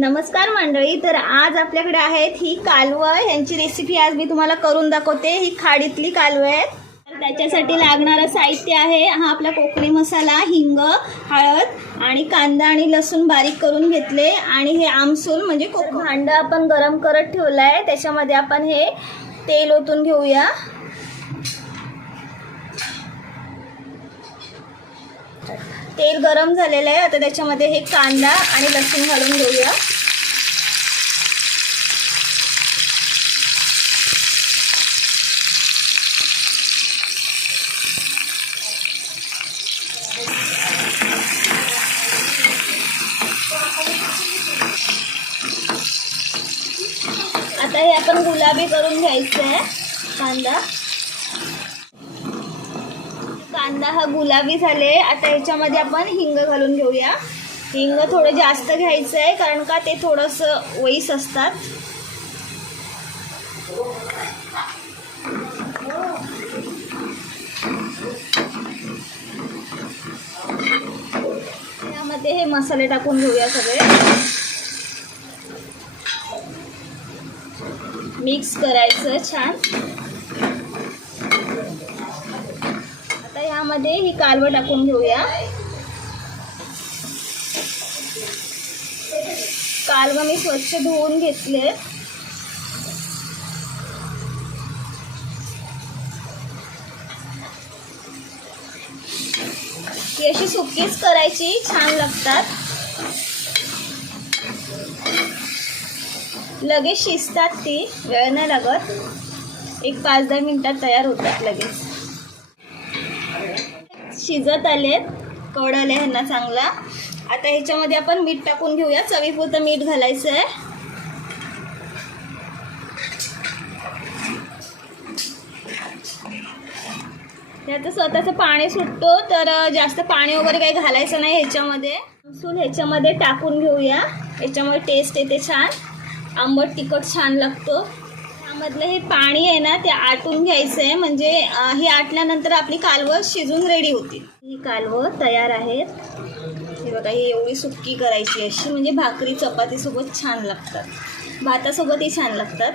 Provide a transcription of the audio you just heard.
नमस्कार मंडळी. तर आज आपल्याकडे आहेत ही कालवं. यांची रेसिपी आज मी तुम्हाला करून दाखवते. ही खाडीतली कालवं आहेत. तर त्याच्यासाठी लागणारं साहित्य आहे हा आपला कोकणी मसाला, हिंग, हळद आणि कांदा आणि लसूण बारीक करून घेतले आणि हे आमसूल म्हणजे भांडं आपण गरम करत ठेवलं आहे. त्याच्यामध्ये आपण हे तेल ओतून घेऊया. तेल गरम झालेलं आहे. आता त्याच्यामध्ये हे कांदा आणि लसूण घालून घेऊया. आता हे आपण गुलाबी करून घ्यायचं आहे. कांदा हा गुलाबी झाले. आता ह्याच्यामध्ये आपण हिंग घालून घेऊया. हिंग थोडं जास्त घ्यायचं आहे कारण का ते थोडंसं वईस असतात. यामध्ये हे मसाले टाकून घेऊया. सगळे मिक्स करायचं छान. आता यामध्ये ही कालवं टाकून घेऊया. कालवं मी स्वच्छ धुवून घेतले. ही अशी सुकीच करायची, छान लागतात. लगेच शिजतात ती, वेळ नाही लागत. एक 5-10 मिनिटात तयार होतात लगेच. शिजत आलेत, कड आले ह्यांना चांगला. आता ह्याच्यामध्ये आपण मीठ टाकून घेऊया. चवीपुरतं मीठ घालायचं आहे. त्याचं स्वतःचं पाणी सुटतो, तर जास्त पाणी वगैरे काही घालायचं नाही ह्याच्यामध्ये. ह्याच्यामध्ये टाकून घेऊया. याच्यामुळे टेस्ट येते छान, आंबट तिखट छान लागतो. त्यामधलं हे पाणी आहे ना ते आटून घ्यायचं आहे. म्हणजे हे आटल्यानंतर आपली कालवं शिजून रेडी होतील. ही कालवं तयार आहेत. हे बघा, ही एवढी सुक्की करायची अशी, म्हणजे भाकरी चपातीसोबत छान लागतात, भातासोबतही छान लागतात.